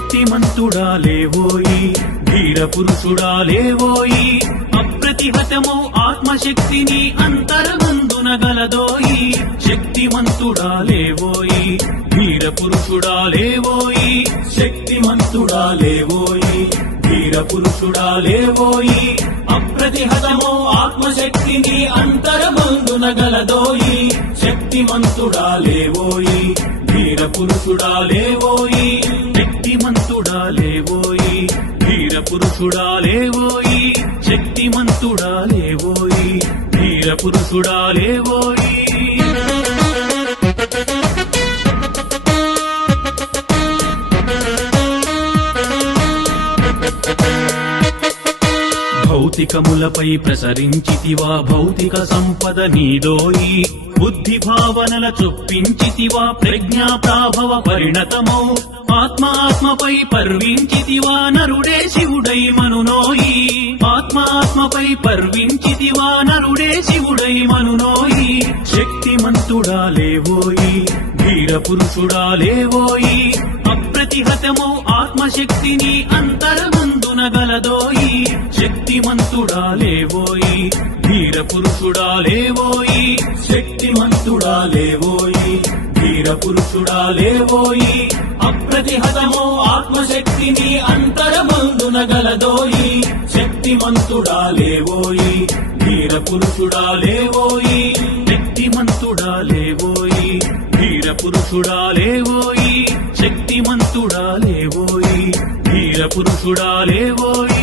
శక్తిమంతుడా లేవోయి, ధీర పురుషుడా లేవోయి, అప్రతిహతమౌ ఆత్మశక్తిని అంతరమందున గలదోయి. శక్తిమంతుడా లేవోయి, ధీర పురుషుడా లేవోయి, శక్తిమంతుడా లేవోయి, ధీర పురుషుడా లేవోయి, అప్రతిహతమౌ ఆత్మశక్తిని అంతరమందున గలదోయి. శక్తిమంతుడా లేవోయి, ధీర పురుషుడా లేవోయి, శక్తిమంతుడా లేవోయి, ధీర పురుషుడా లేవోయి, శక్తిమంతుడా లేవోయి, ధీర పురుషుడా లేవోయి. భౌతికములపై ప్రసరించితివా భౌతిక సంపద నీదోయి, బుద్ధి భావనల చొప్పించితివా ప్రజ్ఞా ప్రాభవ పరిణతమౌ. ఆత్మాత్మపై పర్వించితివా నరుడే శివుడై మనునోయి, ఆత్మాత్మపై పర్వించితివా నరుడే శివుడై మనునోయి. శక్తిమంతుడా లేవోయి, ధీర పురుషుడా లేవోయి, అప్రతిహతమౌ ఆత్మశక్తిని అంతరమందున గలదోయి. శక్తిమంతుడా లేవోయి, ధీర పురుషుడా లేవోయి, శక్తిమంతుడా లేవోయి, ధీర పురుషుడా లేవోయి, అప్రతిహతమౌ ఆత్మశక్తిని అంతరమందున గలదోయి. శక్తిమంతుడా లేవోయి, ధీర పురుషుడా లేవోయి, శక్తిమంతుడా లేవోయి, ధీర పురుషుడా లేవోయి, శక్తిమంతుడా లేవోయి, ధీర పురుషుడా లేవోయి.